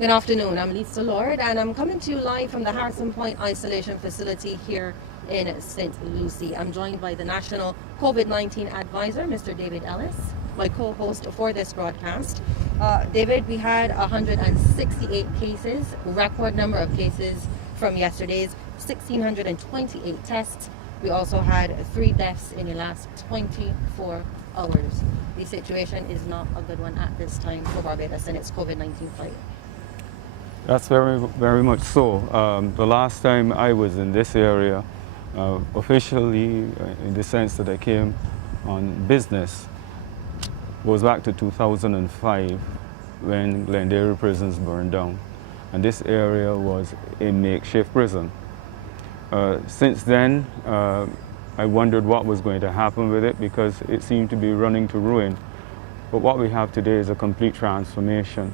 Good afternoon, I'm Lisa Lord and I'm coming to you live from the Harrison Point Isolation Facility here in St. Lucie. I'm joined by the National COVID-19 Advisor, Mr. David Ellis, my co-host for this broadcast. David, we had 168 cases, record number of cases from yesterday's 1,628 tests. We also had 3 deaths in the last 24 hours. The situation is not a good one at this time for Barbados and its COVID-19 fight. That's very much so. The last time I was in this area, officially, in the sense that I came on business, goes back to 2005 when Glendale prisons burned down. And this area was a makeshift prison. Since then, I wondered what was going to happen with it because it seemed to be running to ruin. But what we have today is a complete transformation,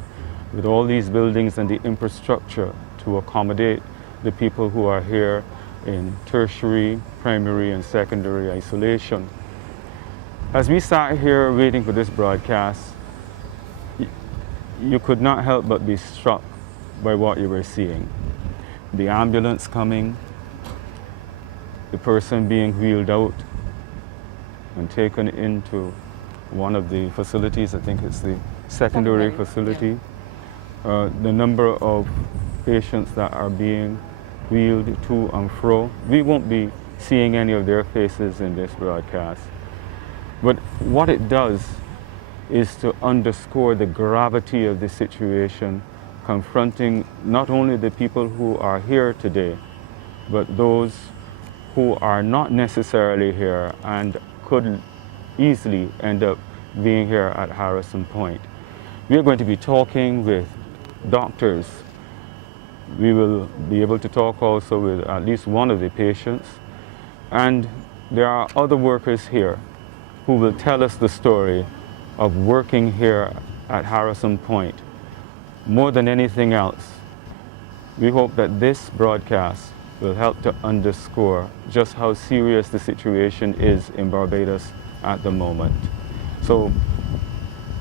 with all these buildings and the infrastructure to accommodate the people who are here in tertiary, primary, and secondary isolation. As we sat here waiting for this broadcast, you could not help but be struck by what you were seeing. The ambulance coming, the person being wheeled out and taken into one of the facilities, I think it's the secondary facility. Yeah. The number of patients that are being wheeled to and fro. We won't be seeing any of their faces in this broadcast. But what it does is to underscore the gravity of the situation confronting not only the people who are here today, but those who are not necessarily here and could easily end up being here at Harrison Point. We are going to be talking with doctors. We will be able to talk also with at least one of the patients. And there are other workers here who will tell us the story of working here at Harrison Point. More than anything else, we hope that this broadcast will help to underscore just how serious the situation is in Barbados at the moment. So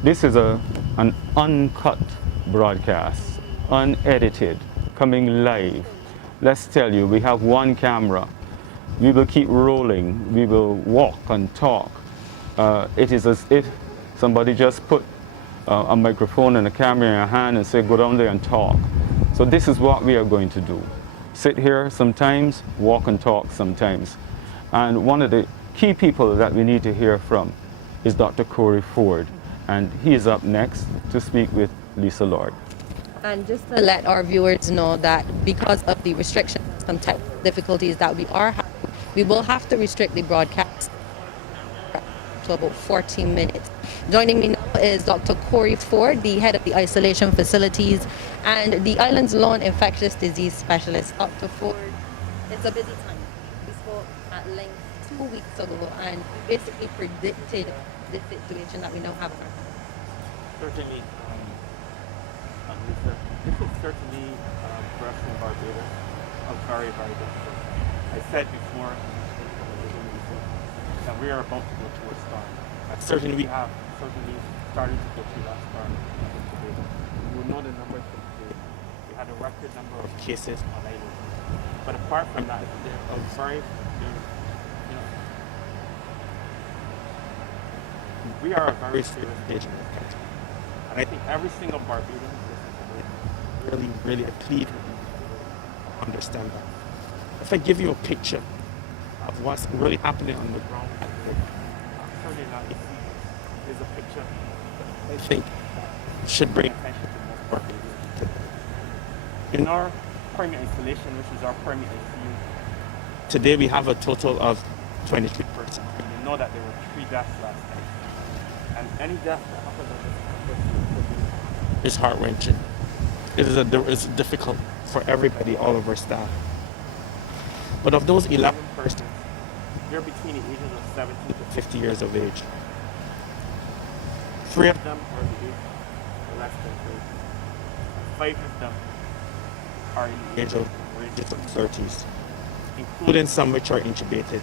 this is an uncut broadcast, unedited, coming live. Let's tell you, we have one camera. We will keep rolling. We will walk and talk. It is as if somebody just put a microphone and a camera in your hand and say, go down there and talk. So this is what we are going to do. Sit here sometimes, walk and talk sometimes. And one of the key people that we need to hear from is Dr. Corey Ford. And he is up next to speak with Lisa Lord. And just to let our viewers know that because of the restrictions, some technical difficulties that we are having, we will have to restrict the broadcast to about 14 minutes. Joining me now is Dr. Corey Ford, the head of the isolation facilities and the island's lone infectious disease specialist. Dr. Ford, it's a busy time. We spoke at length 2 weeks ago and basically predicted the situation that we now have. Certainly, Lisa, this is certainly for us in Barbados a very, very difficult. I said before that we are about to go through a storm. Certainly we have started to go through that storm today. You will know the numbers from today. We had a record number of cases on island. But apart from that, there are we are a very serious stage in this country. And I think every single Barbadian really a plea to understand that. If I give you a picture of what's really happening on the ground, certainly not is a picture that I think should bring attention to most Barbadians today. In our primary isolation, which is our primary ICU, today we have a total of 23 persons. And you know that there were 3 deaths last night. And any death that happens on this campus is heart-wrenching. It's a difficult for everybody, all of our staff. But of those 11 persons, they're between the ages of 17 to 50 years of age. 3 of them are the age less than 30. 5 of them are in the ranges of 30s, including some which are intubated.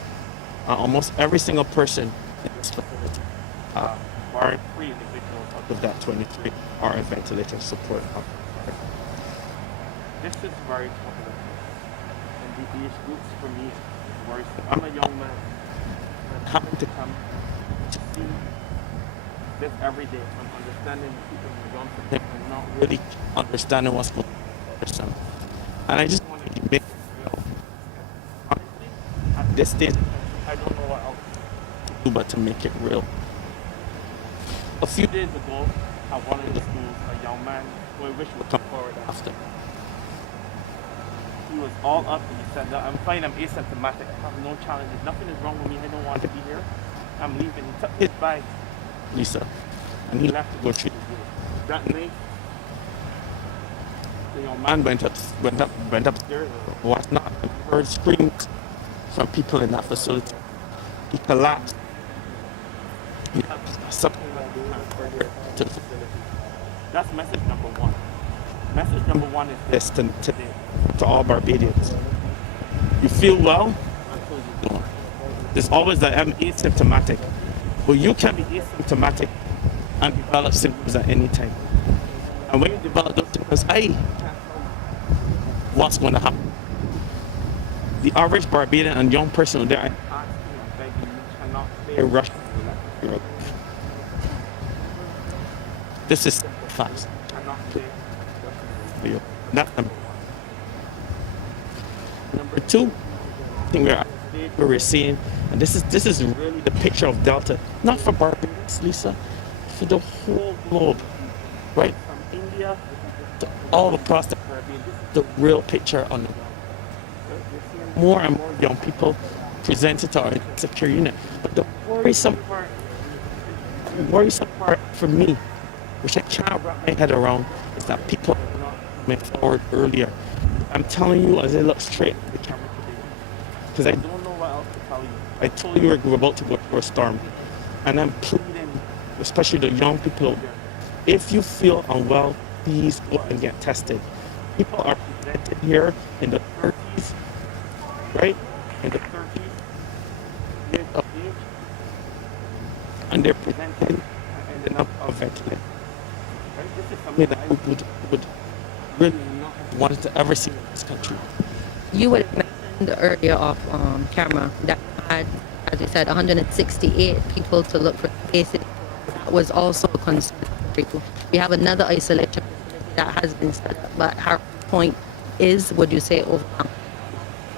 Almost every single person in this facility, barring 3 individuals out of that 23, are in ventilator support. This is very troubling. And the age groups for me is worrisome. I'm a young man, and having to come to see this every day and understanding people in the young people and not really understanding what's going on. And I just want to make it real. Honestly, at this stage, I don't know what else to do but to make it real. A few days ago, at one of the schools, a young man who I wish would come forward after. He was all up and he said that I'm fine, I'm asymptomatic, I have no challenges, nothing is wrong with me, I don't want to be here, I'm leaving. He took his bag, Lisa, and he left to go treat the day. That night, the young man went upstairs or whatnot and heard screams from people in that facility. He collapsed. He had something like transferred to the facility. That's message number 1. Message number 1 is this today to all Barbadians. You feel well until you don't. There's always that I'm asymptomatic. But you can be asymptomatic and develop symptoms at any time. And when you develop those symptoms, what's going to happen? The average Barbadian and young person there, I'm asking and begging, you cannot stay in Russia. This is simple facts. You cannot stay for you. That's number 1. Number 2, I think we're at a stage where we're seeing, and this is really the picture of Delta, not for Barbados, Lisa, for the whole globe, right? From India to all across the Caribbean. This is the real picture on the ground. More and more young people presented to our secure unit. But the worrisome part for me, which I can't wrap my head around, is that people are not coming forward earlier. I'm telling you as I look straight at the camera today, because I don't know what else to tell you. I told you we're about to go through a storm, and I'm pleading, especially the young people out there, if you feel unwell, please go and get tested. People are presented here in the 30s, right? In the 30s years of age, and they're presented and ending up on ventilator. Right? This is something that I would really not have wanted to ever see in this country. You would have mentioned earlier off camera that had, as you said, 168 people to look for cases. That was also a concern for people. We have another isolation facility that has been set up, but our point is, would you say, overwhelmed?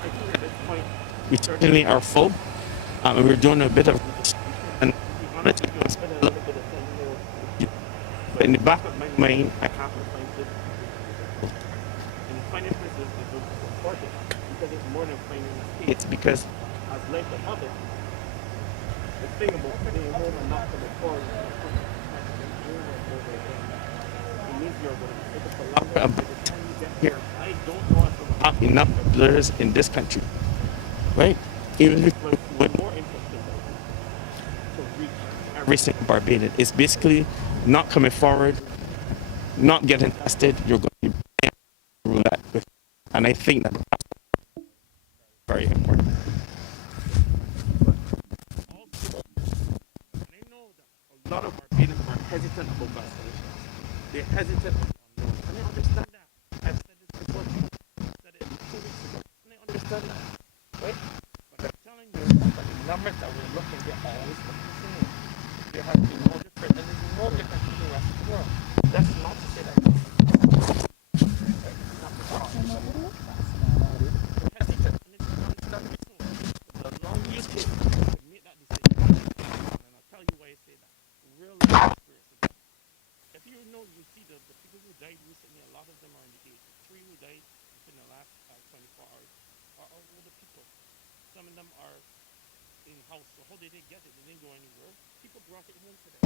I think at this point, we certainly are full, and we're doing a bit of, and to be honest, if you want to spend a little bit of time here, but in the back of my mind, I have to find this. And finding places is important because it's more than finding a case. It's because, as life will have it, the thing about staying home and not coming forward, it means you're going to take it for longer. And by the time you get here, I don't know if we'll have enough blurs in this country, right? Even if we're more interested to reach every single Barbadian. It's basically not coming forward, not getting tested. You're going to be through that with, and I think that that's very important. Also, I know that a lot of Barbadians are hesitant about vaccinations. They're hesitant about unknown. And I understand that. I've said this before. I said it 2 weeks ago. And I understand that. Right? But I'm telling you that the numbers that we're looking at are always the same. There has been no difference. And there's no difference in the rest of the world. That's not to say that. You see the people who died recently, a lot of them are in the age. 3 who died within the last 24 hours are older people. Some of them are in house. So how did they get it? They didn't go anywhere. People brought it home to them.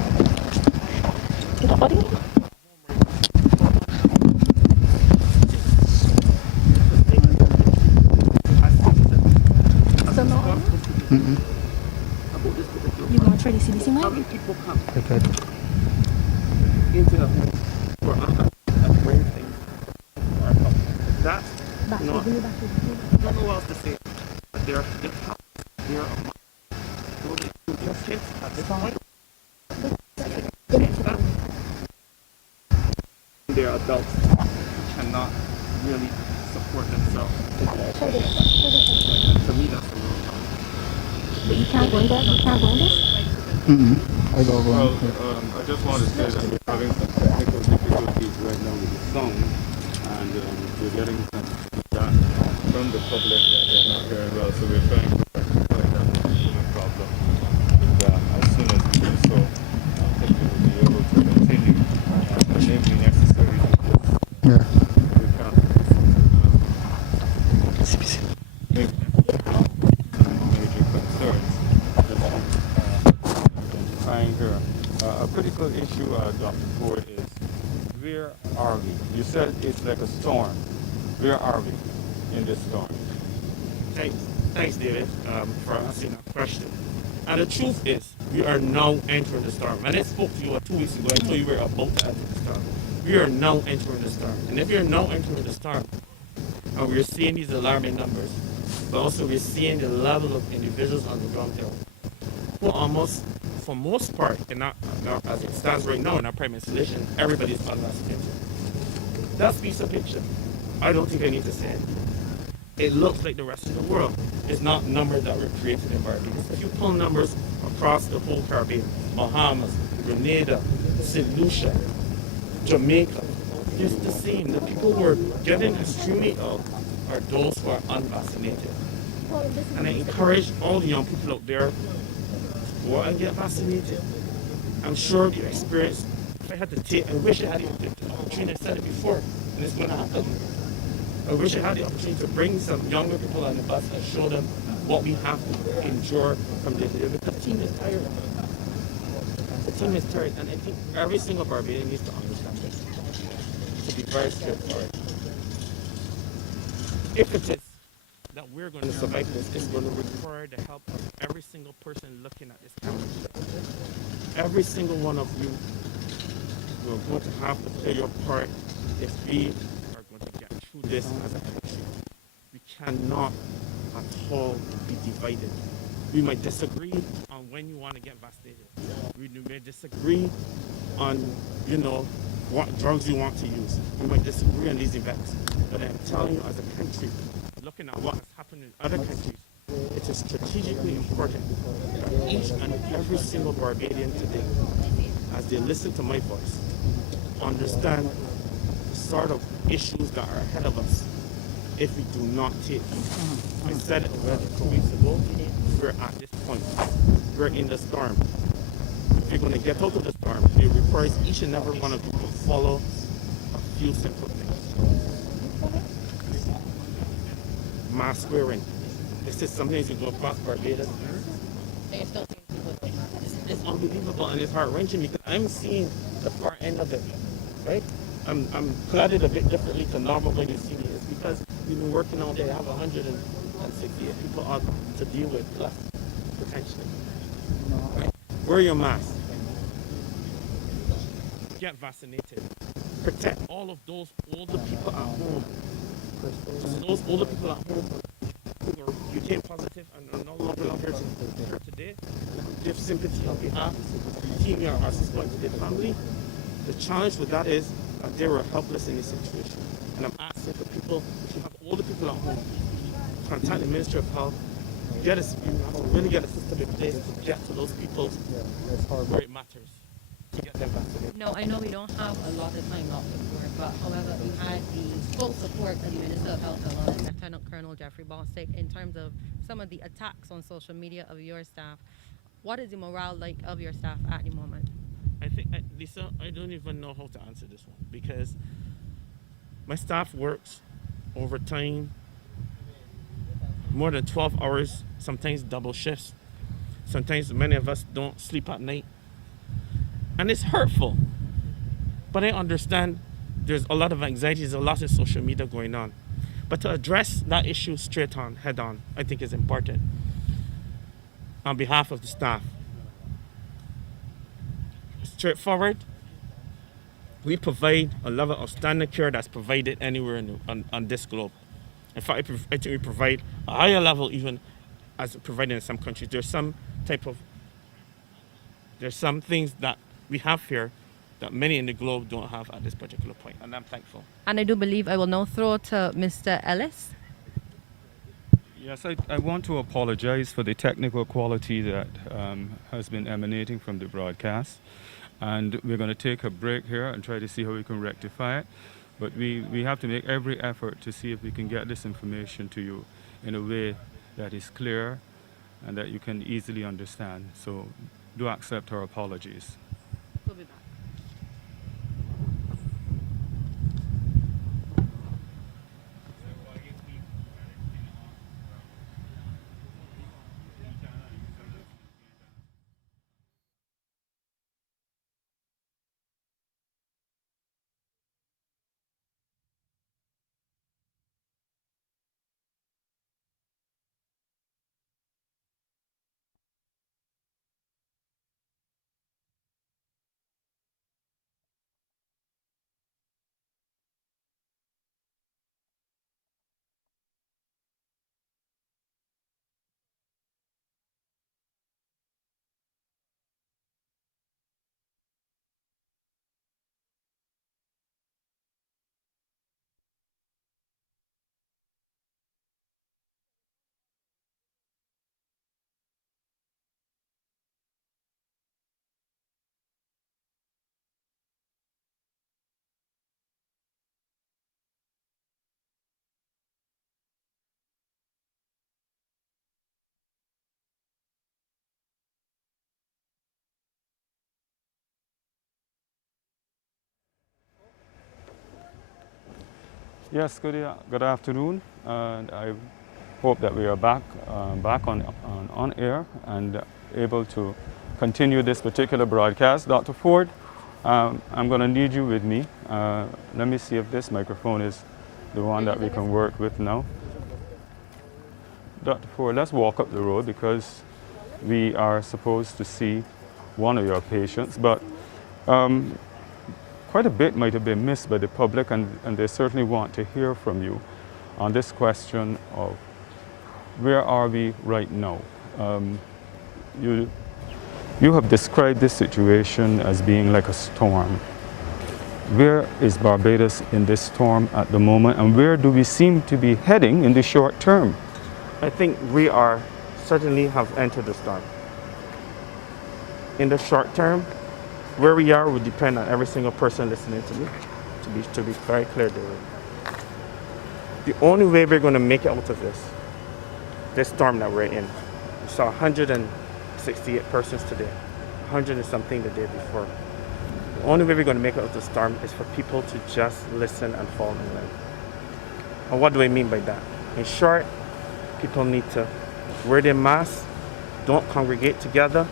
painting of him for us a great thing for our couple. That's not, I don't know what else to say, but they're among those kids at this point. They're adults who cannot really support themselves. To me, that's a real problem. But you can't go in there? You can't go in there? I just want to say that we're having some technical difficulties right now with the sound, and we're getting some feedback from the public that they're not hearing well, so we're trying to rectify that problem. And as soon as we do so, I think we will be able to continue. It may be necessary to just recount maybe major concerns. Here. A critical issue, Dr. Ford, is where are we? You said it's like a storm. Where are we in this storm? Thanks, David, for asking that question. And the truth is, we are now entering the storm. And I spoke to you 2 weeks ago. I told you we were about to enter the storm. We are now entering the storm. And if you're now entering the storm, and we're seeing these alarming numbers, but also we're seeing the level of individuals on the ground there who almost, for most part, and not as it stands right now in our prime installation, everybody's unvaccinated. That speaks a picture. I don't think I need to say it. It looks like the rest of the world. It's not numbers that were created in Barbados. If you pull numbers across the whole Caribbean, Bahamas, Grenada, St. Lucia, Jamaica, it's the same. The people who are getting extremely ill are those who are unvaccinated. And I encourage all the young people out there, go and get vaccinated. I'm sure you experienced, if I had to take, I wish I had the opportunity, I said it before, and it's going to happen. I wish I had the opportunity to bring some younger people on the bus and show them what we have to endure from day to day, because the team is tired. The team is tired, and I think every single Barbadian needs to understand this, to be very straightforward. If it is that we're going to survive this, it's going to require the help of every single person looking at this camera. Every single one of you, we're going to have to play your part if we are going to get through this as a country. We cannot at all be divided. We might disagree on when you want to get vaccinated. We may disagree on, what drugs you want to use. We might disagree on these events. But I'm telling you, as a country, looking at what has happened in other countries, it is strategically important that each and every single Barbadian today, as they listen to my voice, understand the sort of issues that are ahead of us if we do not take heed. I said it already 2 weeks ago, we're at this point. We're in the storm. If you're going to get out of the storm, it requires each and every one of you to follow a few simple things. Mask wearing. This is something you go across Barbados. It's unbelievable and it's heart-wrenching because I'm seeing the far end of it, right? I'm cladded a bit differently to normal when you see me. It's because we've been working all day. I have 168 people out to deal with, plus potentially. Right? Wear your mask. Get vaccinated. Protect all of those older people at home. Those older people at home who became positive and are no longer here today, give sympathy on behalf of the team here, our suspected family. The challenge with that is that they were helpless in this situation. And I'm asking for people, if you have older people at home, contact the Ministry of Health, you have to really get a system in place to get to those people where it matters, to get them vaccinated. No, I know we don't have a lot of time left before, but however, we had the full support of the Minister of Health and Lieutenant Colonel Jeffrey Bostic in terms of some of the attacks on social media of your staff. What is the morale like of your staff at the moment? I think, Lisa, I don't even know how to answer this one because my staff works overtime, more than 12 hours, sometimes double shifts. Sometimes many of us don't sleep at night. And it's hurtful. But I understand there's a lot of anxiety, there's a lot of social media going on. But to address that issue straight on, head on, I think is important. On behalf of the staff, straightforward, We provide a level of standard care that's provided anywhere on this globe. In fact, I think we provide a higher level even as provided in some countries. There's some things that we have here that many in the globe don't have at this particular point, and I'm thankful. And I do believe I will now throw to Mr. Ellis. Yes, I want to apologize for the technical quality that has been emanating from the broadcast. And we're going to take a break here and try to see how we can rectify it. But we have to make every effort to see if we can get this information to you in a way that is clear and that you can easily understand. So do accept our apologies. We'll be back. Yes, good afternoon. And I hope that we are back on air and able to continue this particular broadcast. Dr. Ford, I'm going to need you with me. Let me see if this microphone is the one that we can work with now. Dr. Ford, let's walk up the road because we are supposed to see one of your patients, but quite a bit might have been missed by the public, and they certainly want to hear from you on this question of where are we right now. You have described this situation as being like a storm. Where is Barbados in this storm at the moment, and where do we seem to be heading in the short term? I think we certainly have entered the storm. In the short term, where we are would depend on every single person listening to me, to be very clear there. The only way we're going to make it out of this storm that we're in, we saw 168 persons today, 100 and something the day before. The only way we're going to make it out of the storm is for people to just listen and fall in line. And what do I mean by that? In short, people need to wear their masks, don't congregate together,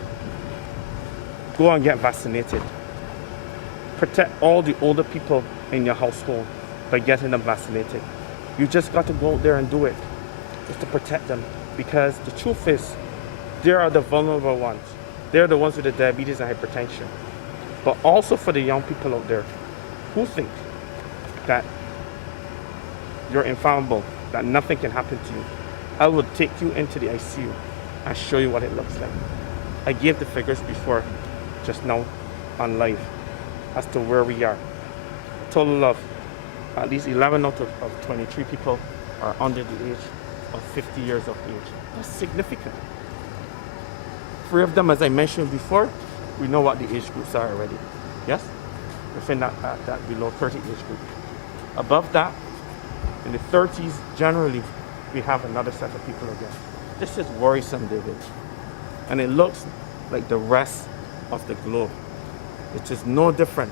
go and get vaccinated. Protect all the older people in your household by getting them vaccinated. You just got to go out there and do it, just to protect them. Because the truth is, they are the vulnerable ones. They're the ones with the diabetes and hypertension. But also for the young people out there who think that you're infallible, that nothing can happen to you, I will take you into the ICU and show you what it looks like. I gave the figures before, just now on live, as to where we are. Total of at least 11 out of 23 people are under the age of 50 years of age. That's significant. 3 of them, as I mentioned before, we know what the age groups are already. Yes? Within that below 30 age group. Above that, in the 30s, generally, we have another set of people again. This is worrisome, David. And it looks like the rest of the globe. It is no different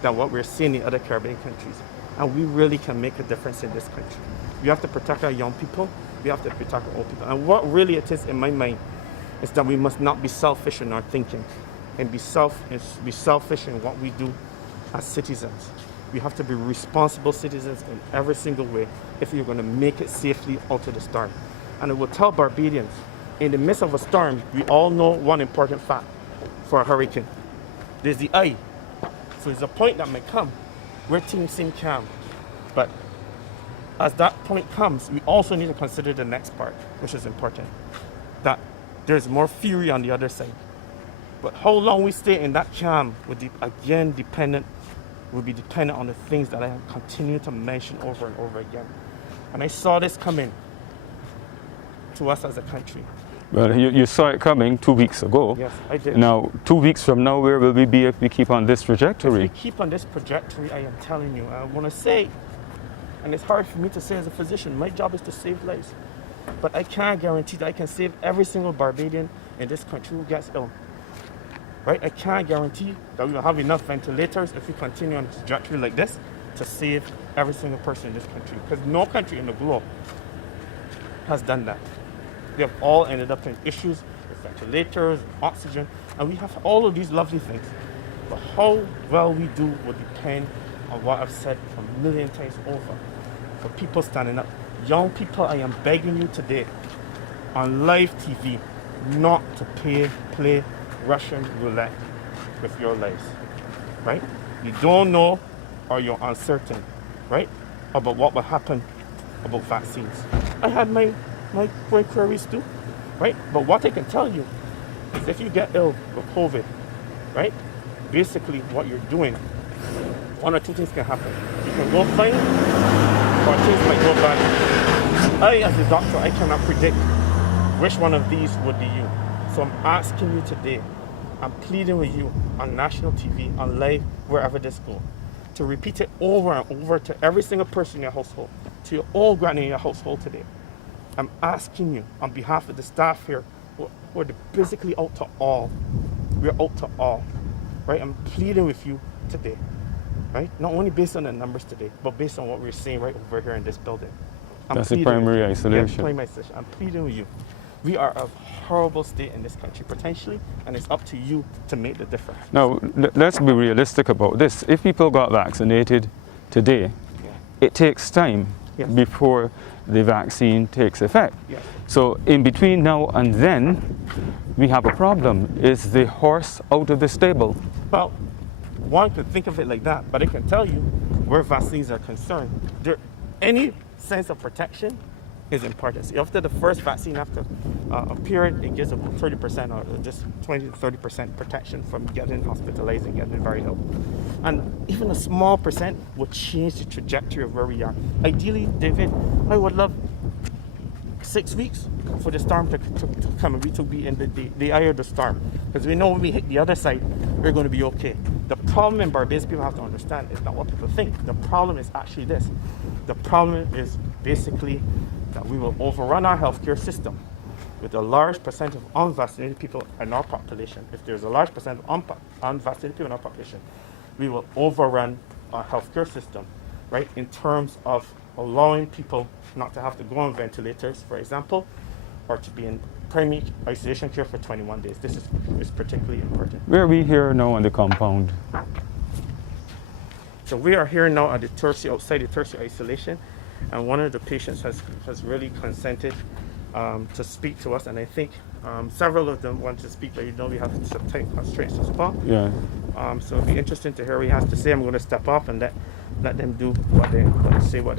than what we're seeing in other Caribbean countries. And we really can make a difference in this country. We have to protect our young people. We have to protect our old people. And what really it is in my mind is that we must not be selfish in our thinking and be selfish in what we do as citizens. We have to be responsible citizens in every single way if we're going to make it safely out of the storm. And I will tell Barbadians, in the midst of a storm, we all know one important fact for a hurricane. There's the eye. So there's a point that may come where things seem calm. But as that point comes, we also need to consider the next part, which is important. That there's more fury on the other side. But how long we stay in that calm will be dependent on the things that I continue to mention over and over again. And I saw this coming to us as a country. Well, you saw it coming 2 weeks ago. Yes, I did. Now, 2 weeks from now, where will we be if we keep on this trajectory? If we keep on this trajectory, I am telling you, I want to say, and it's hard for me to say as a physician, my job is to save lives. But I can't guarantee that I can save every single Barbadian in this country who gets ill. Right? I can't guarantee that we will have enough ventilators if we continue on a trajectory like this to save every single person in this country. Because no country in the globe has done that. We have all ended up in issues with ventilators, oxygen, and we have all of these lovely things. But how well we do will depend on what I've said a million times over. For people standing up. Young people, I am begging you today on live TV not to play Russian roulette with your lives, right? You don't know or you're uncertain, right, about what will happen about vaccines. I had my queries too, right? But what I can tell you is if you get ill with COVID, right, basically what you're doing, one or two things can happen. You can go fine or things might go bad. I, as a doctor, I cannot predict which one of these would be you. So I'm asking you today, I'm pleading with you on national TV, on live, wherever this goes, to repeat it over and over to every single person in your household, to your old granny in your household today. I'm asking you on behalf of the staff here, who are basically out to all. We're out to all, right? I'm pleading with you today, right? Not only based on the numbers today, but based on what we're seeing right over here in this building. That's the primary isolation. Yeah, primary isolation. I'm pleading with you. We are a horrible state in this country, potentially, and it's up to you to make the difference. Now, let's be realistic about this. If people got vaccinated today, it takes time before the vaccine takes effect. So in between now and then, we have a problem. Is the horse out of the stable? Well, one could think of it like that, but I can tell you where vaccines are concerned, any sense of protection is important. So after the first vaccine, after a period, it gives about 30% or just 20 to 30% protection from getting hospitalized and getting very ill. And even a small percent will change the trajectory of where we are. Ideally, David, I would love 6 weeks for the storm to come and we to be in the eye of the storm. Because we know when we hit the other side, we're going to be okay. The problem in Barbados, people have to understand, is not what people think. The problem is actually this. The problem is basically that we will overrun our healthcare system with a large percent of unvaccinated people in our population. If there's a large percent of unvaccinated people in our population, we will overrun our healthcare system, right, in terms of allowing people not to have to go on ventilators, for example, or to be in primary isolation care for 21 days. This is particularly important. Where are we here now on the compound? So we are here now at the tertiary, outside the tertiary isolation, and one of the patients has really consented to speak to us, and I think several of them want to speak, but you know we have some tight constraints as well. Yeah. So it'll be interesting to hear what he has to say. I'm going to step off and let them do what they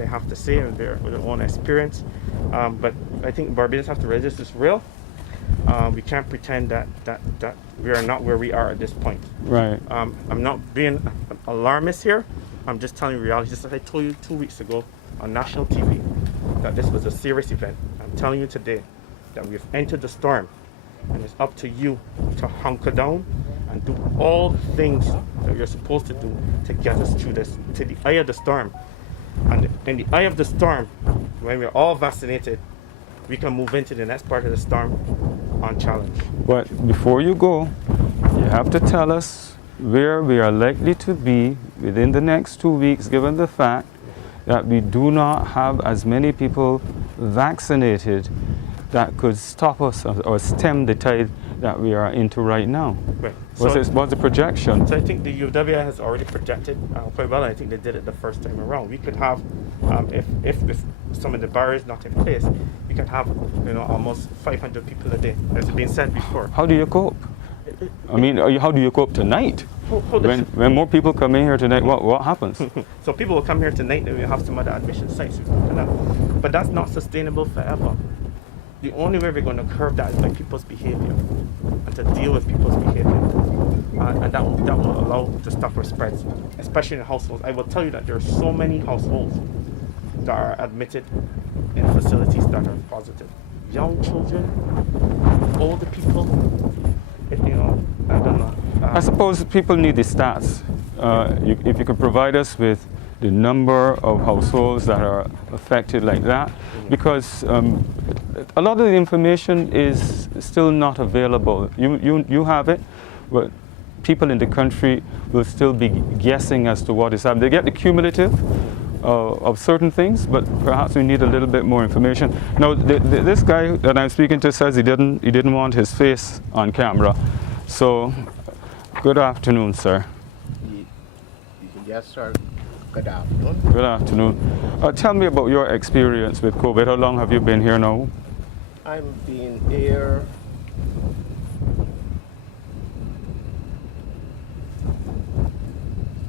have to say with their own experience. But I think Barbadians have to realize this is real. We can't pretend that we are not where we are at this point. Right. I'm not being alarmist here. I'm just telling you reality. Just as I told you 2 weeks ago on national TV, that this was a serious event. I'm telling you today that we've entered the storm, and it's up to you to hunker down and do all the things that you're supposed to do to get us through this, to the eye of the storm. And in the eye of the storm, when we're all vaccinated, we can move into the next part of the storm unchallenged. But before you go, you have to tell us where we are likely to be within the next 2 weeks, given the fact that we do not have as many people vaccinated that could stop us or stem the tide that we are into right now. Right. What's the projection? So I think the UW has already projected quite well, and I think they did it the first time around. We could have, if some of the barriers not in place, we could have almost 500 people a day, as has been said before. How do you cope? I mean, how do you cope tonight? Hold on. When more people come in here tonight, what happens? So people will come here tonight and we have some other admission sites. But that's not sustainable forever. The only way we're going to curb that is by people's behavior and to deal with people's behavior. And that will allow to stop our spreads, especially in households. I will tell you that there are so many households that are admitted in facilities that are positive. Young children, older people, I don't know. I suppose people need the stats. If you could provide us with the number of households that are affected like that, because a lot of the information is still not available. You have it, but people in the country will still be guessing as to what is happening. They get the cumulative of certain things, but perhaps we need a little bit more information. Now, this guy that I'm speaking to says he didn't want his face on camera. So, good afternoon, sir. Yes, sir. Good afternoon. Good afternoon. Tell me about your experience with COVID. How long have you been here now? I'm being here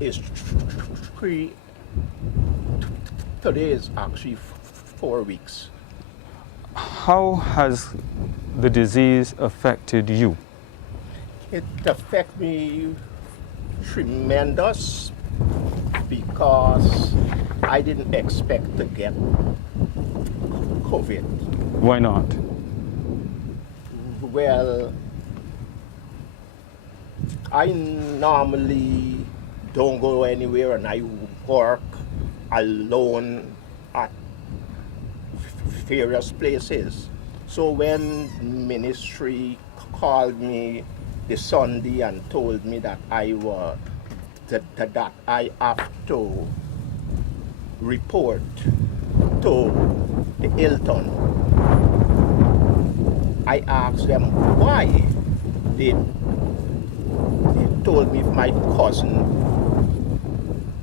is today is actually 4 weeks. How has the disease affected you? It affected me tremendous because I didn't expect to get COVID. Why not? Well, I normally don't go anywhere and I work alone at various places. So when ministry called me the Sunday and told me that that I have to report to the Hilton, I asked them why. They told me my cousin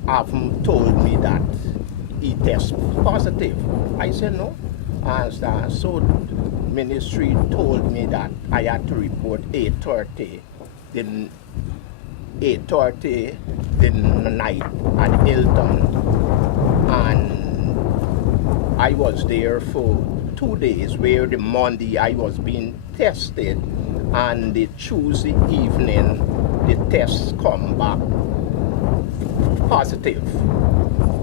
haven't told me that he tested positive. I said no. And so ministry told me that I had to report 8:30 the night at Hilton, and I was there for 2 days, where the Monday I was being tested, and the Tuesday evening the tests come back positive,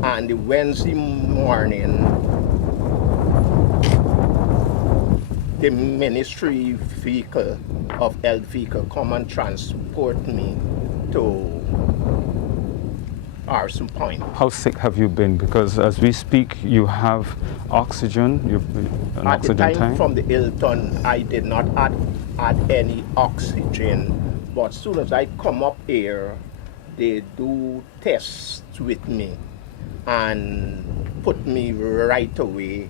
and the Wednesday morning the ministry vehicle of health vehicle come and transport me to Arson Point. How sick have you been? Because as we speak, you have oxygen, an At oxygen the time tank. from the Hilton, I did not add any oxygen, but as soon as I come up here, they do tests with me and put me right away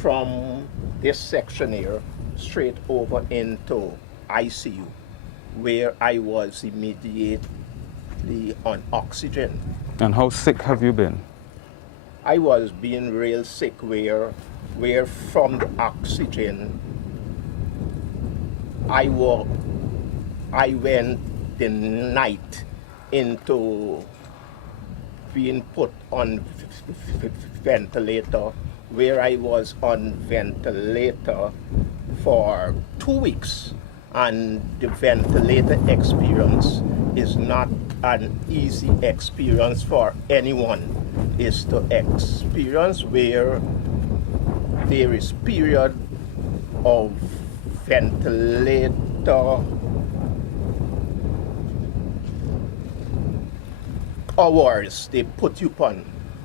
from this section here straight over into ICU, where I was immediately on oxygen. And how sick have you been? I was being real sick, where from the oxygen I went the night into being put on ventilator, where I was on ventilator for 2 weeks, and the ventilator experience is not an easy experience for anyone. It's to experience where there is period of ventilator hours they put you on,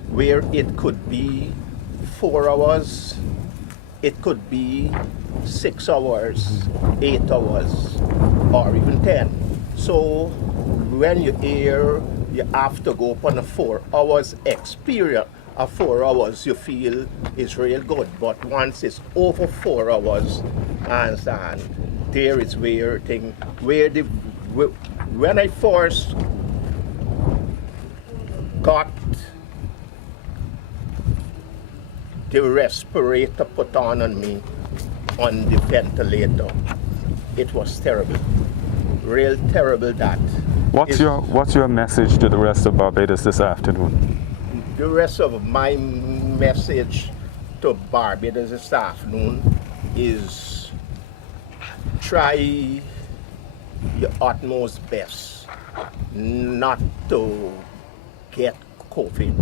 where it could be 4 hours, it could be 6 hours, 8 hours, or even 10. So when you're here, you have to go upon a 4 hours experience. Of 4 hours you feel is real good, but once it's over 4 hours, and there is where when I first got the respirator put on me on the ventilator, it was terrible. real terrible that. What's your message to the rest of Barbados this afternoon? The rest of my message to Barbados this afternoon is try your utmost best not to get COVID.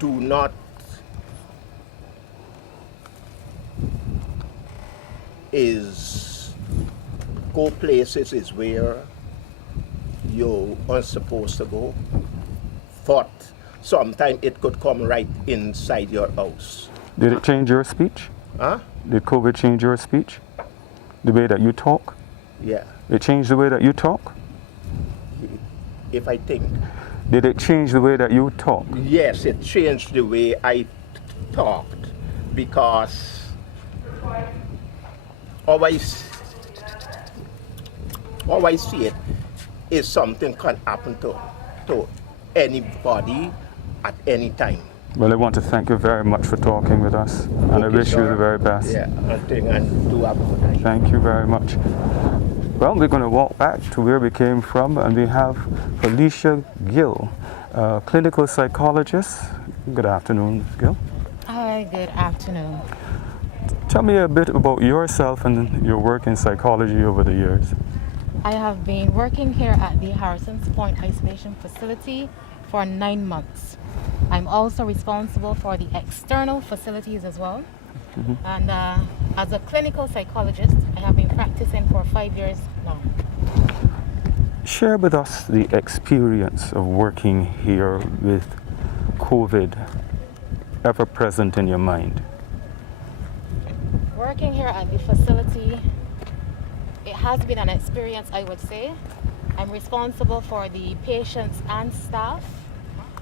Do not go places is where you are supposed to go, but sometimes it could come right inside your house. Did it change your speech? Huh? Did COVID change your speech? The way that you talk? Yeah. It changed the way that you talk? If I think. Did it change the way that you talk? Yes, it changed the way I talked, because how I see it is something can happen to anybody at any time. Well, I want to thank you very much for talking with us, and I wish you the very best. Yeah, and do have a good night. Thank you very much. Well, we're going to walk back to where we came from, and we have Felicia Gill, a clinical psychologist. Good afternoon, Ms. Gill. Hi, good afternoon. Tell me a bit about yourself and your work in psychology over the years. I have been working here at the Harrison's Point Isolation Facility for 9 months. I'm also responsible for the external facilities as well. And as a clinical psychologist, I have been practicing for 5 years now. Share with us the experience of working here with COVID ever present in your mind. Working here at the facility, it has been an experience, I would say. I'm responsible for the patients and staff.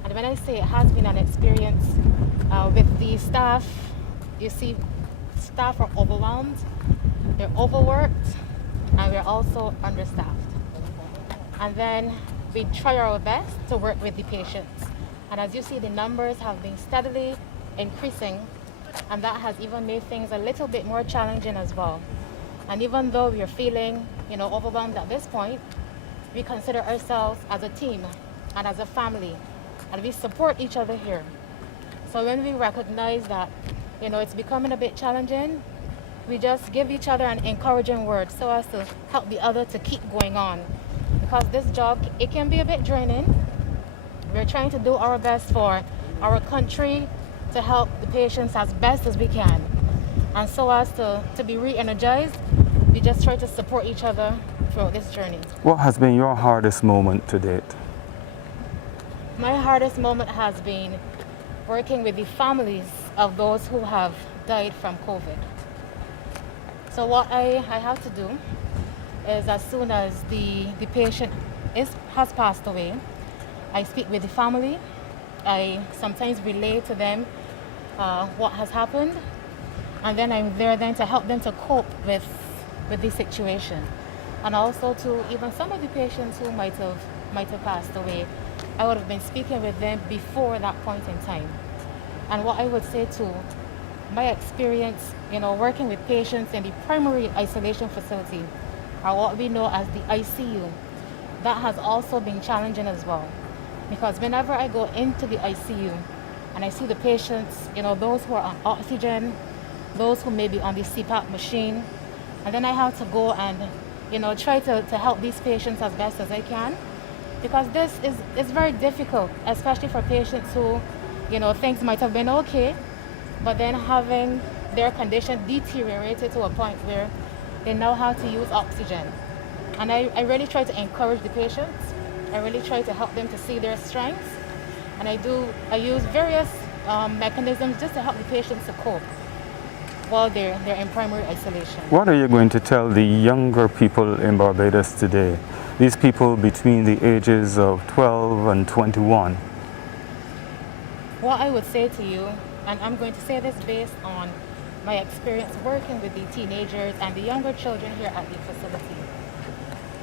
And when I say it has been an experience with the staff, you see, staff are overwhelmed, they're overworked, and we're also understaffed. And then we try our best to work with the patients. And as you see, the numbers have been steadily increasing, and that has even made things a little bit more challenging as well. And even though we are feeling, overwhelmed at this point, we consider ourselves as a team and as a family, and we support each other here. So when we recognize that, it's becoming a bit challenging, we just give each other an encouraging word so as to help the other to keep going on. Because this job, it can be a bit draining. We're trying to do our best for our country to help the patients as best as we can. And so as to be re-energized, we just try to support each other throughout this journey. What has been your hardest moment to date? My hardest moment has been working with the families of those who have died from COVID. So what I have to do is, as soon as the patient has passed away, I speak with the family. I sometimes relay to them what has happened, and then I'm there then to help them to cope with the situation. And also to even some of the patients who might have passed away, I would have been speaking with them before that point in time. And what I would say to my experience, working with patients in the primary isolation facility, or what we know as the ICU, that has also been challenging as well. Because whenever I go into the ICU and I see the patients, those who are on oxygen, those who may be on the CPAP machine, and then I have to go and, try to help these patients as best as I can. Because this is very difficult, especially for patients who, things might have been okay, but then having their condition deteriorated to a point where they know how to use oxygen. And I really try to encourage the patients. I really try to help them to see their strengths. And I use various mechanisms just to help the patients to cope while they're in primary isolation. What are you going to tell the younger people in Barbados today? These people between the ages of 12 and 21. What I would say to you, and I'm going to say this based on my experience working with the teenagers and the younger children here at the facility,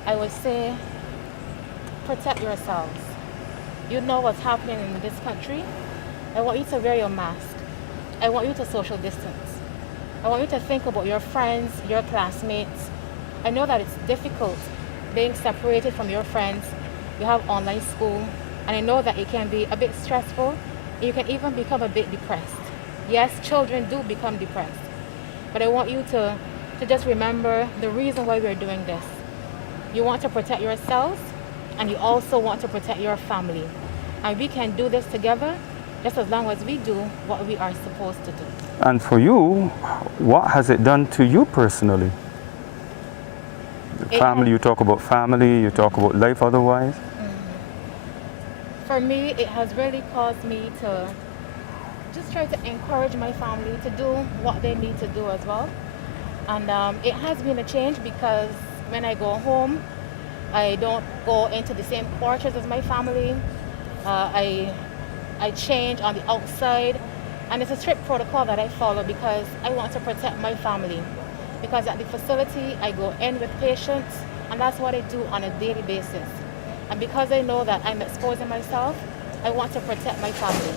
I would say, protect yourselves. You know what's happening in this country. I want you to wear your mask. I want you to social distance. I want you to think about your friends, your classmates, I know that it's difficult being separated from your friends. You have online school, and I know that it can be a bit stressful. You can even become a bit depressed. Yes, children do become depressed, but I want you to just remember the reason why we're doing this. You want to protect yourselves, and you also want to protect your family. And we can do this together just as long as we do what we are supposed to do. And for you, what has it done to you personally? Family, you talk about family, you talk about life otherwise. For me, it has really caused me to just try to encourage my family to do what they need to do as well. And it has been a change because when I go home, I don't go into the same quarters as my family. I change on the outside, and it's a strict protocol that I follow because I want to protect my family. Because at the facility, I go in with patients, and that's what I do on a daily basis. And because I know that I'm exposing myself, I want to protect my family.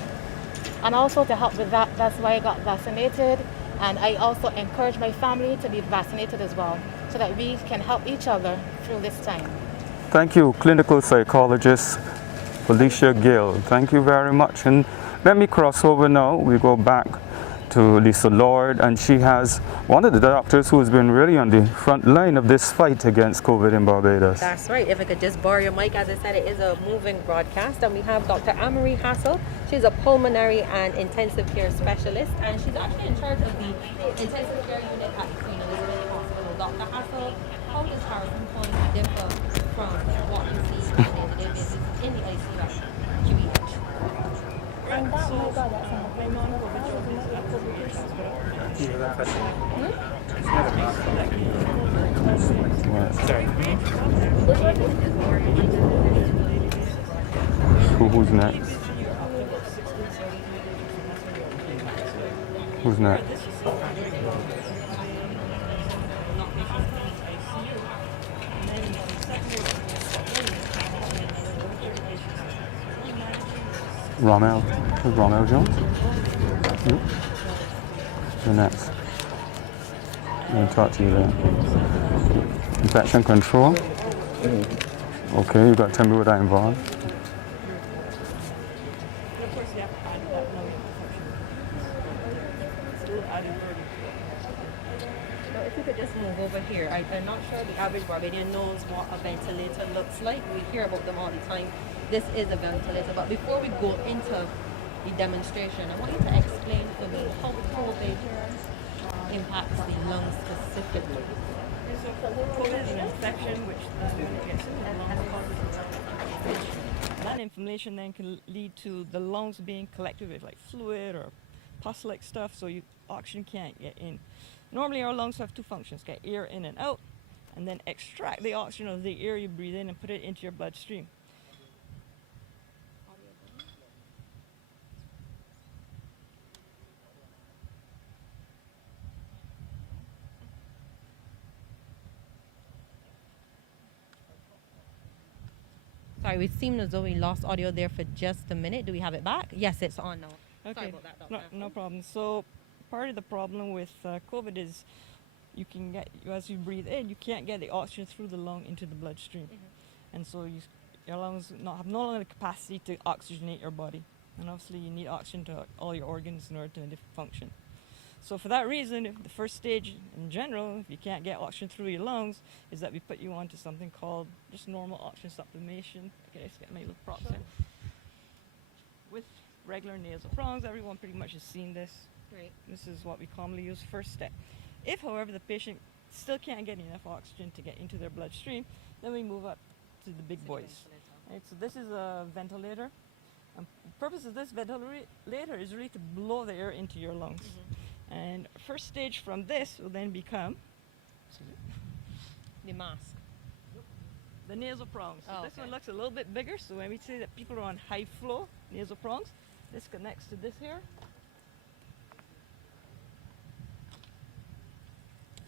And also to help with that, that's why I got vaccinated, and I also encourage my family to be vaccinated as well, so that we can help each other through this time. Thank you, clinical psychologist Felicia Gill. Thank you very much. And let me cross over now. We go back to Lisa Lord, and she has one of the doctors who has been really on the front line of this fight against COVID in Barbados. That's right. If I could just borrow your mic, as I said, it is a moving broadcast, and we have Dr. Amury Hassell. She's a pulmonary and intensive care specialist, and she's actually in charge of the intensive care unit at Queen Elizabeth Hospital. Dr. Hassell, how does Harrison Point differ from what you see on a day-to-day basis in the ICU at QEH? Who's next? Who's next? Rommel. Who's Rommel Jones? Yep. You're next. I'm going to talk to you there. Infection control? Okay, you got to tell me what that involves. If you could just move over here. I'm not sure the average Barbadian knows what a ventilator looks like. We hear about them all the time. This is a ventilator, but before we go into the demonstration, I want you to explain to me how COVID impacts the lungs specifically. So COVID is an infection which gets in the lungs causes that inflammation then can lead to the lungs being collected with like fluid or pus-like stuff, so oxygen can't get in. Normally our lungs have two functions: get air in and out, and then extract the oxygen of the air you breathe in and put it into your bloodstream. Sorry, we seem as though we lost audio there for just a minute. Do we have it back? Yes, it's on now. Okay, Sorry about that, doctor. no problem. So part of the problem with COVID is you can get, as you breathe in, you can't get the oxygen through the lung into the bloodstream. And so your lungs have no longer the capacity to oxygenate your body. And obviously you need oxygen to all your organs in order to function. So for that reason, the first stage in general, if you can't get oxygen through your lungs, is that we put you onto something called just normal oxygen supplementation. Okay, let's get my little props in. With regular nasal prongs, everyone pretty much has seen this. Right. This is what we commonly use first step. If, however, the patient still can't get enough oxygen to get into their bloodstream, then we move up to the big boys. Right, so this is a ventilator. And the purpose of this ventilator is really to blow the air into your lungs. And first stage from this will then become The mask. the nasal prongs. So Oh, this okay. one looks a little bit bigger, so when we say that people are on high flow nasal prongs, this connects to this here,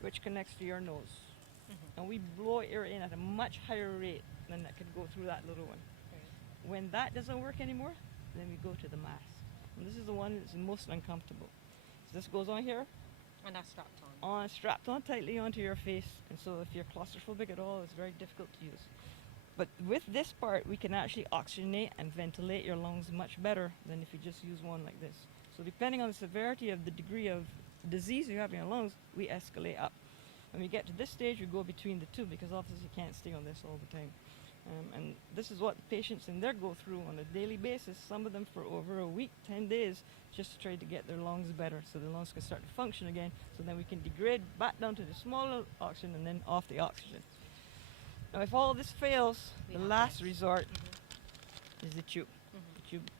which connects to your nose. And we blow air in at a much higher rate than that could go through that little one. When that doesn't work anymore, then we go to the mask. And this is the one that's the most uncomfortable. So this goes on here, And that's strapped on. Strapped on tightly onto your face, and so if you're claustrophobic at all, it's very difficult to use. But with this part, we can actually oxygenate and ventilate your lungs much better than if you just use one like this. So depending on the severity of the degree of disease you have in your lungs, we escalate up. When we get to this stage, we go between the two, because obviously you can't stay on this all the time. And this is what patients in there go through on a daily basis, some of them for over a week, 10 days, just to try to get their lungs better so the lungs can start to function again, so then we can degrade back down to the smaller oxygen and then off the oxygen. Now if all this fails, the last resort is the tube. The tube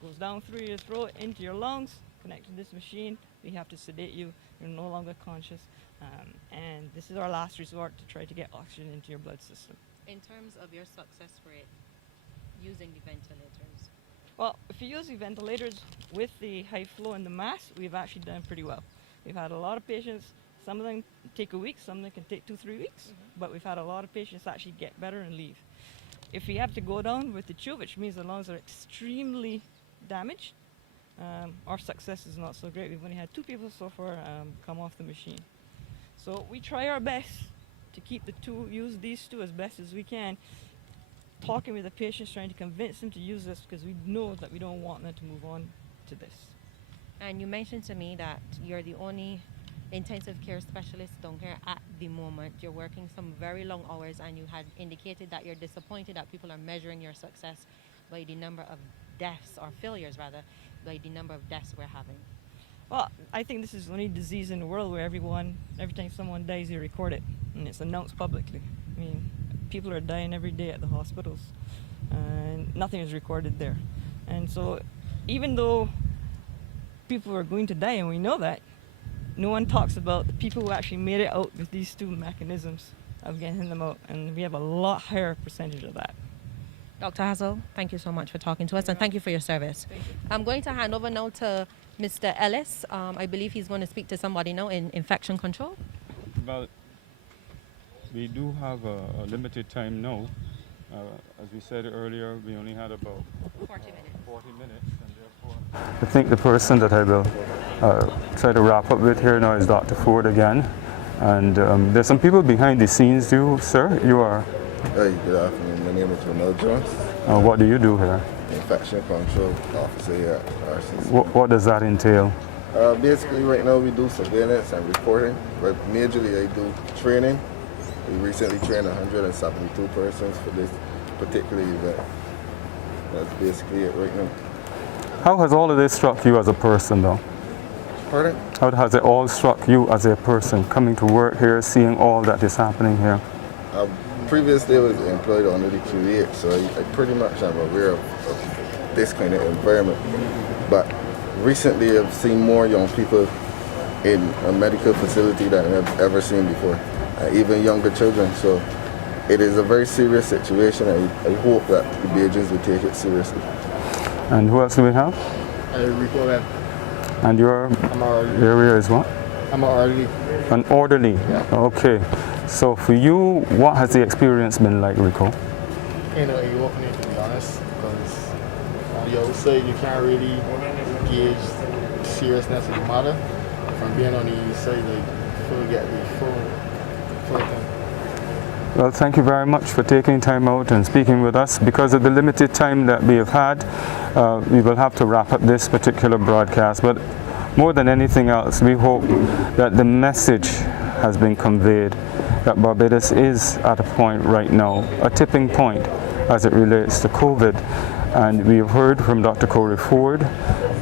goes down through your throat into your lungs, connect to this machine. We have to sedate you, you're no longer conscious, and this is our last resort to try to get oxygen into your blood system. In terms of your success rate using the ventilators? Well, if you use the ventilators with the high flow and the mask, we've actually done pretty well. We've had a lot of patients, some of them take a week, some of them can take 2-3 weeks, but we've had a lot of patients actually get better and leave. If we have to go down with the tube, which means the lungs are extremely damaged, our success is not so great. We've only had 2 people so far come off the machine. So we try our best to keep use these two as best as we can, talking with the patients, trying to convince them to use this, because we know that we don't want them to move on to this. And you mentioned to me that you're the only intensive care specialist down here at the moment. You're working some very long hours, and you had indicated that you're disappointed that people are measuring your success by the number of deaths, or failures rather, by the number of deaths we're having. Well, I think this is the only disease in the world where every time someone dies, you record it, and it's announced publicly. I mean, people are dying every day at the hospitals, and nothing is recorded there. And so, even though people are going to die, and we know that, no one talks about the people who actually made it out with these 2 mechanisms of getting them out, and we have a lot higher percentage of that. Dr. Hassell, thank you so much for talking to us, and thank you for your service. I'm going to hand over now to Mr. Ellis. I believe he's going to speak to somebody now in infection control. Well, we do have a limited time now. As we said earlier, we only had about 40 minutes. 40 minutes, and therefore I think the person that I will try to wrap up with here now is Dr. Ford again. And there's some people behind the scenes. You, sir, you are? Hey, good afternoon. My name is Ronald Jones. What do you do here? Infection control officer here at RCC. What does that entail? Basically, right now we do surveillance and reporting, but majorly I do training. We recently trained 172 persons for this particular event. That's basically it right now. How has all of this struck you as a person, though? Pardon? How has it all struck you as a person, coming to work here, seeing all that is happening here? Previously I was employed under the QA, so I pretty much am aware of this kind of environment. But recently I've seen more young people in a medical facility than I've ever seen before, even younger children. So it is a very serious situation. I hope that the Bajans will take it seriously. And who else do we have? Rico then. And your area is what? I'm an orderly. An orderly? Yeah. Okay. So for you, what has the experience been like, Rico? You know, you opening, to be honest, because on the outside you can't really gauge the seriousness of the matter. From being on the inside, like, get the full thing. Well, thank you very much for taking time out and speaking with us. Because of the limited time that we have had, we will have to wrap up this particular broadcast. But more than anything else, we hope that the message has been conveyed that Barbados is at a point right now, a tipping point as it relates to COVID. And we have heard from Dr. Corey Ford,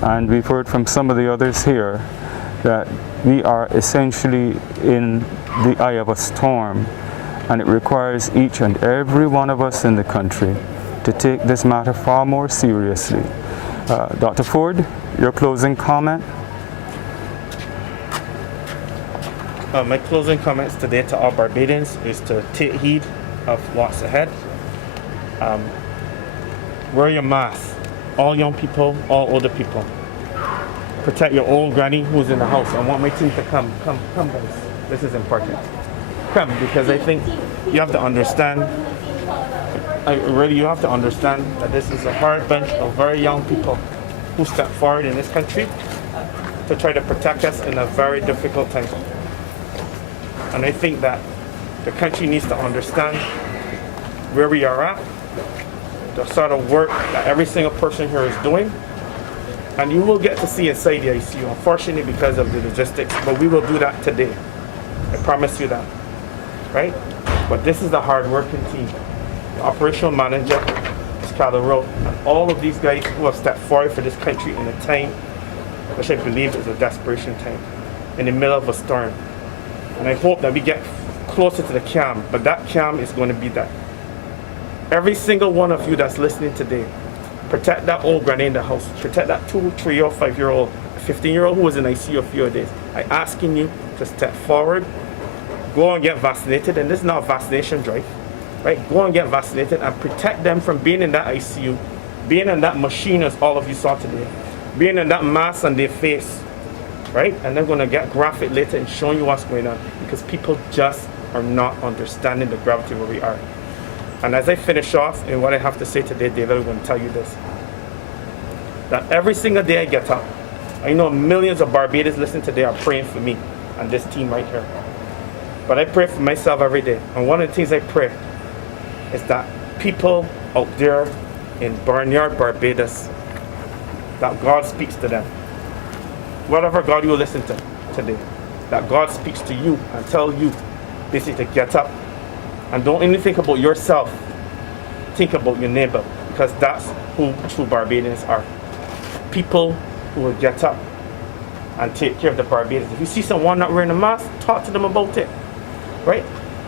and we've heard from some of the others here, that we are essentially in the eye of a storm, and it requires each and every one of us in the country to take this matter far more seriously. Dr. Ford, your closing comment? My closing comments today to all Barbadians is to take heed of what's ahead. Wear your mask. All young people, all older people. Protect your old granny who's in the house. I want my team to come guys. This is important. Come, because I think you have to understand, you have to understand that this is a hard bunch of very young people who step forward in this country to try to protect us in a very difficult time. And I think that the country needs to understand where we are at, the sort of work that every single person here is doing. And you will get to see inside the ICU, unfortunately because of the logistics, but we will do that today. I promise you that, right? But this is the hard-working team. The operational manager, Rowe, and all of these guys who have stepped forward for this country in a time which I believe is a desperation time, in the middle of a storm. And I hope that we get closer to the calm, but that calm is going to be that. Every single one of you that's listening today, protect that old granny in the house, protect that 2, 3, or 5-year-old, 15-year-old who was in ICU a few days. I'm asking you to step forward, go and get vaccinated, and this is not a vaccination drive. Right? Go and get vaccinated and protect them from being in that ICU, being in that machine as all of you saw today, being in that mask on their face, right? And they're going to get graphic later and showing you what's going on because people just are not understanding the gravity where we are. And as I finish off in what I have to say today, David, I'm going to tell you this, that every single day I get up, I know millions of Barbadians listening today are praying for me and this team right here. But I pray for myself every day. And one of the things I pray is that people out there in Barnyard, Barbados, that God speaks to them. Whatever God you listen to today, that God speaks to you and tell you basically to get up and don't only think about yourself, think about your neighbor, because that's who true Barbadians are. People who will get up and take care of the Barbadians. If you see someone not wearing a mask, talk to them about it, right?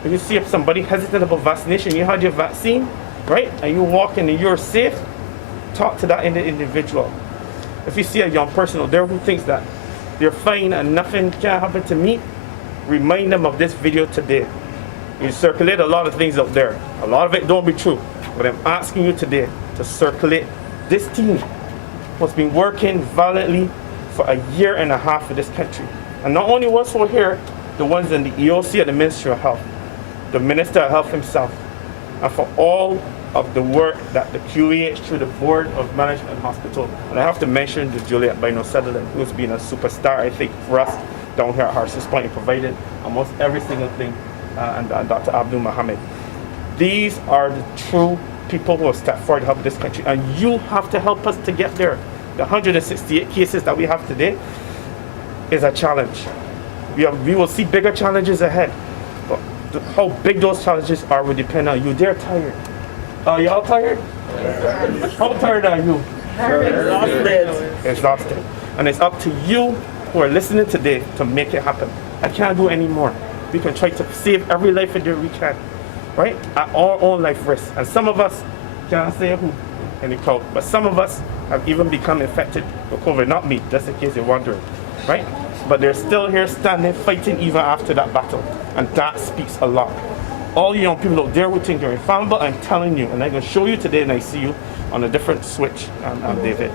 If you see if somebody hesitant about vaccination, you had your vaccine, right? And you walk in and you're safe, talk to that individual. If you see a young person out there who thinks that they're fine and nothing can happen to me, remind them of this video today. You circulate a lot of things out there. A lot of it don't be true. But I'm asking you today to circulate this team who's been working valiantly for a year and a half for this country. And not only ones who are here, the ones in the EOC and the Ministry of Health, the Minister of Health himself, and for all of the work that the QEH through the Board of Management Hospital, and I have to mention the Juliet Bino Sutherland, who's been a superstar, I think, for us down here at Harson's Point, and provided almost every single thing, and Dr. Abdul Mohammed. These are the true people who have stepped forward to help this country, and you have to help us to get there. The 168 cases that we have today is a challenge. We will see bigger challenges ahead. But how big those challenges are will depend on you. They're tired. Are y'all tired? How tired are you? Exhausted. And it's up to you who are listening today to make it happen. I can't do any more. We can try to save every life that we can, right? At our own life risk. And some of us, can't say who in the crowd, but some of us have even become infected with COVID. Not me, just in case you're wondering, right? But they're still here standing, fighting even after that battle. And that speaks a lot. All you young people out there who think you're infallible, I'm telling you, and I'm going to show you today, and I see you on a different switch, David,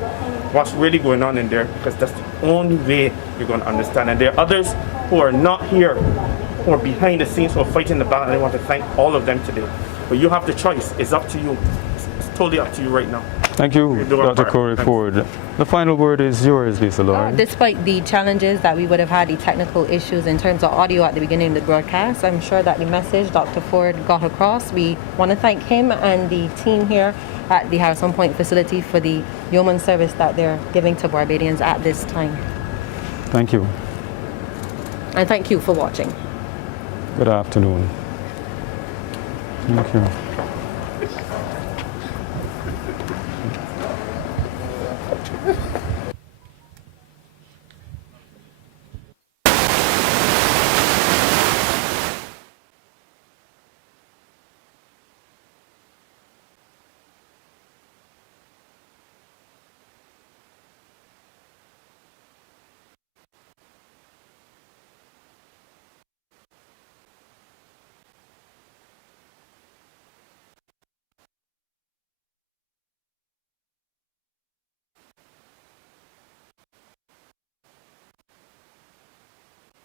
what's really going on in there, because that's the only way you're going to understand. And there are others who are not here, who are behind the scenes, who are fighting the battle, and I want to thank all of them today. But you have the choice. It's up to you. It's totally up to you right now. Thank you, Dr. Corey Ford. The final word is yours, Lisa Lauren. Despite the challenges that we would have had, the technical issues in terms of audio at the beginning of the broadcast, I'm sure that the message Dr. Ford got across. We want to thank him and the team here at the Harrison Point facility for the yeoman service that they're giving to Barbadians at this time. Thank you. And thank you for watching. Good afternoon. Thank you.